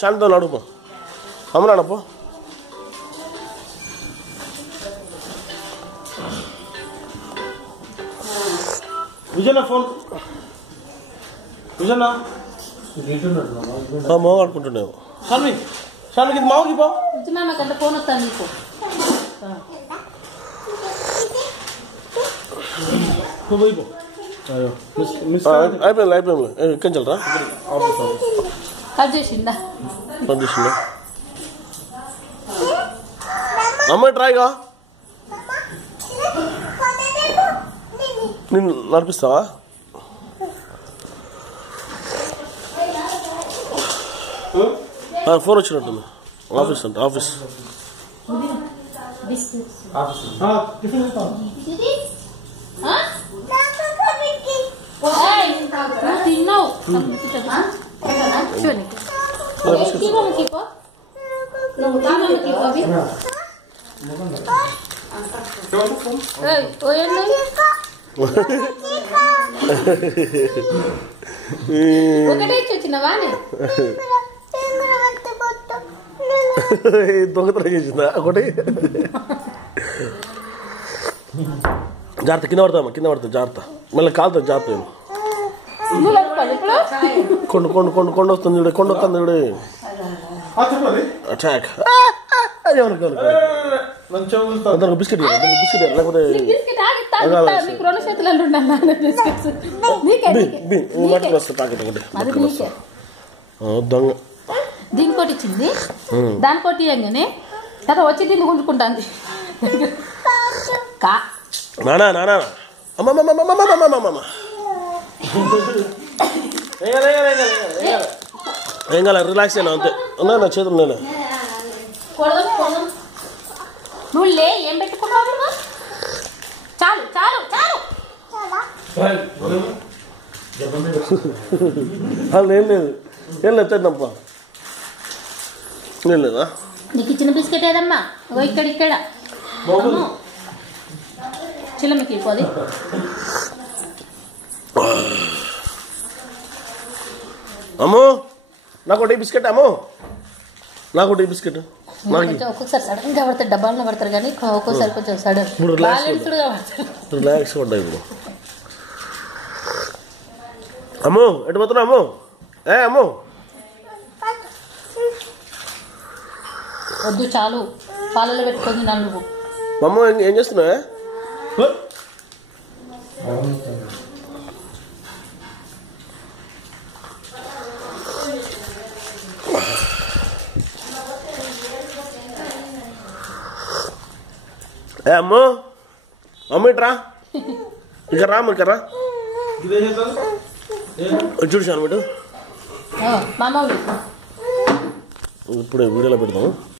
శాంతితో అడుగు అమ్మనాడపో విజయనా ఫోన్ విజయనా మావ ఆడుకుంటున్నావు షాన్వి షాన్వికి ఇది మావకి పో విజయనా ఫోన్ వస్తాను నీకు అయిపోయింది అయిపోయింది ఎక్కడి చల్లరా కట్ చేసిందా అమ్మాయి ట్రైగా నిన్ను నడిపిస్తావా ఫోన్ వచ్చినట్టుంది ఆఫీస్ అంటే ఆఫీస్ తిన్నావు ఒకటే వచ్చినవా దొంగతనం చేసిందా ఒకటి జాగ్రత్త కింద పడతా జాగ్రత్త మళ్ళీ కాలుతా జాగ్రత్త కొండ కొండ కొండ కొండ వస్తుంది చూడే కొండ వస్తుంది చూడే అటాక్ బిస్కెట్ బిస్కెట్ లేకపోతే వస్తా ప్యాకెట్ ఒకటి దొంగ దీనికోటి ఇచ్చింది దానికోటి ఇవ్వగానే తర్వాత వచ్చి దీన్ని గుంజుకుంటాంది నానా నానా అమ్మమ్మ ఏం కాలే రిలాక్స్ అయినా అంతే ఉన్నా నా చేతులు నేను నువ్వు లే ఏం పెట్టుకున్నావు చాలు చాలు చాలు ఏం లేదు తెద్దప్ప ఏం లేదా నీకు ఇచ్చిన బిస్కెట్ ఏదమ్మా ఇక్కడ చిల్లమికి పోది అమ్మో నాకు ఒకటి బిస్కెట్ అమ్మో నాకు ఒకటి బిస్కెట్ ఒక్కొక్కసారి సడన్ గా పడతారు డబ్బాలను పడతారు కానీ ఒక్కొక్కసారి కొంచెం సడన్ రిలాక్స్ పడ్డాయి ఇప్పుడు అమ్మో ఎటు పోతున్నా అమ్మో అమ్మో వద్దు చాలు పాలలో పెట్టుకొని నలుగు అమ్మో ఏం చేస్తున్నావే అమ్మో అమ్మ ఇట్రా ఇక రా రా చూడు షాన్ ఇప్పుడే వీడియోలో పెడతాము